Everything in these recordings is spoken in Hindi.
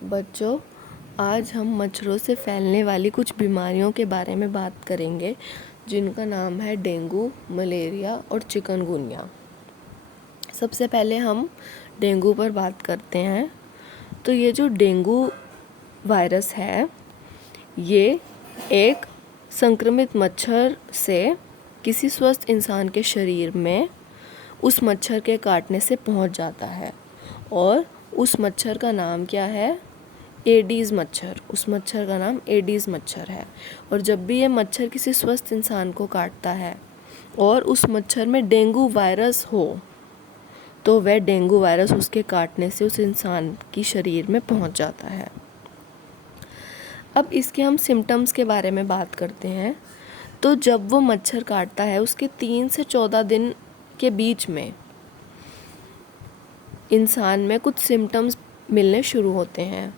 बच्चों, आज हम मच्छरों से फैलने वाली कुछ बीमारियों के बारे में बात करेंगे जिनका नाम है डेंगू, मलेरिया और चिकनगुनिया। सबसे पहले हम डेंगू पर बात करते हैं। तो ये जो डेंगू वायरस है, ये एक संक्रमित मच्छर से किसी स्वस्थ इंसान के शरीर में उस मच्छर के काटने से पहुंच जाता है और उस मच्छर का नाम क्या है? एडीज़ मच्छर। उस मच्छर का नाम एडीज़ मच्छर है। और जब भी ये मच्छर किसी स्वस्थ इंसान को काटता है और उस मच्छर में डेंगू वायरस हो, तो वह डेंगू वायरस उसके काटने से उस इंसान की शरीर में पहुंच जाता है। अब इसके हम सिम्टम्स के बारे में बात करते हैं। तो जब वो मच्छर काटता है, उसके 3 से 14 दिन के बीच में इंसान में कुछ सिम्टम्स मिलने शुरू होते हैं।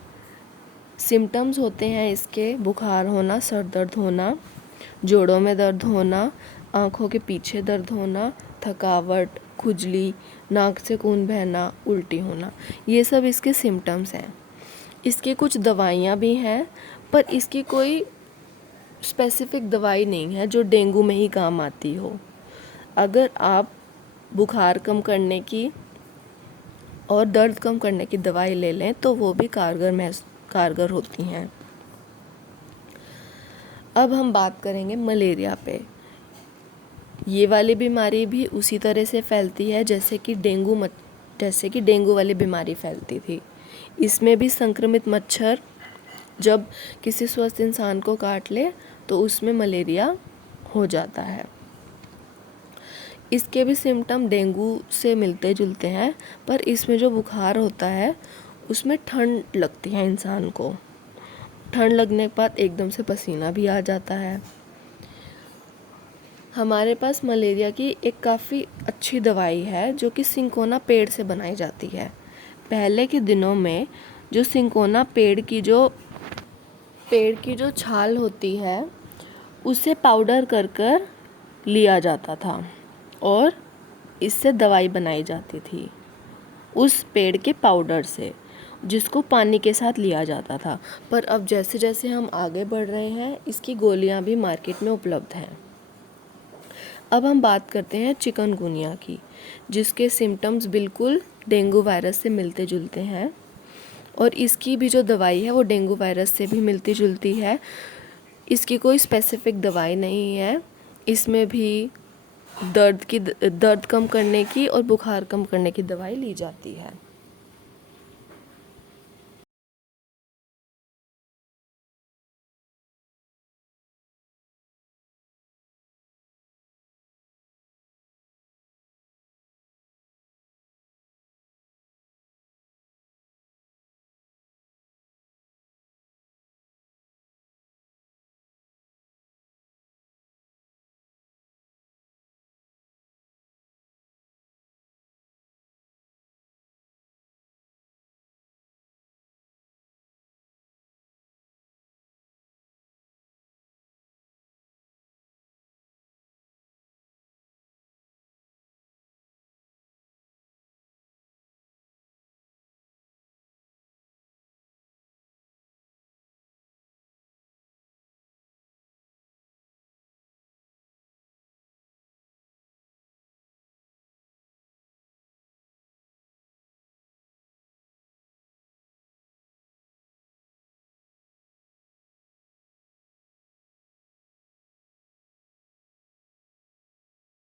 सिम्टम्स होते हैं इसके बुखार होना, सर दर्द होना, जोड़ों में दर्द होना, आँखों के पीछे दर्द होना, थकावट, खुजली, नाक से खून बहना, उल्टी होना। ये सब इसके सिम्टम्स हैं। इसके कुछ दवाइयाँ भी हैं, पर इसकी कोई स्पेसिफिक दवाई नहीं है जो डेंगू में ही काम आती हो। अगर आप बुखार कम करने की और दर्द कम करने की दवाई ले लें तो वो भी कारगर होती हैं। अब हम बात करेंगे मलेरिया पे। ये वाली बीमारी भी उसी तरह से फैलती है जैसे कि डेंगू वाली बीमारी फैलती थी। इसमें भी संक्रमित मच्छर जब किसी स्वस्थ इंसान को काट ले तो उसमें मलेरिया हो जाता है। इसके भी सिम्टम डेंगू से मिलते जुलते हैं, पर इसमें जो बुखार होता है उसमें ठंड लगती है इंसान को। ठंड लगने के बाद एकदम से पसीना भी आ जाता है। हमारे पास मलेरिया की एक काफ़ी अच्छी दवाई है जो कि सिंकोना पेड़ से बनाई जाती है। पहले के दिनों में जो सिंकोना पेड़ की जो छाल होती है उसे पाउडर कर लिया जाता था और इससे दवाई बनाई जाती थी उस पेड़ के पाउडर से, जिसको पानी के साथ लिया जाता था। पर अब जैसे जैसे हम आगे बढ़ रहे हैं, इसकी गोलियां भी मार्केट में उपलब्ध हैं। अब हम बात करते हैं चिकनगुनिया की, जिसके सिम्टम्स बिल्कुल डेंगू वायरस से मिलते जुलते हैं और इसकी भी जो दवाई है वो डेंगू वायरस से भी मिलती जुलती है। इसकी कोई स्पेसिफिक दवाई नहीं है। इसमें भी दर्द कम करने की और बुखार कम करने की दवाई ली जाती है।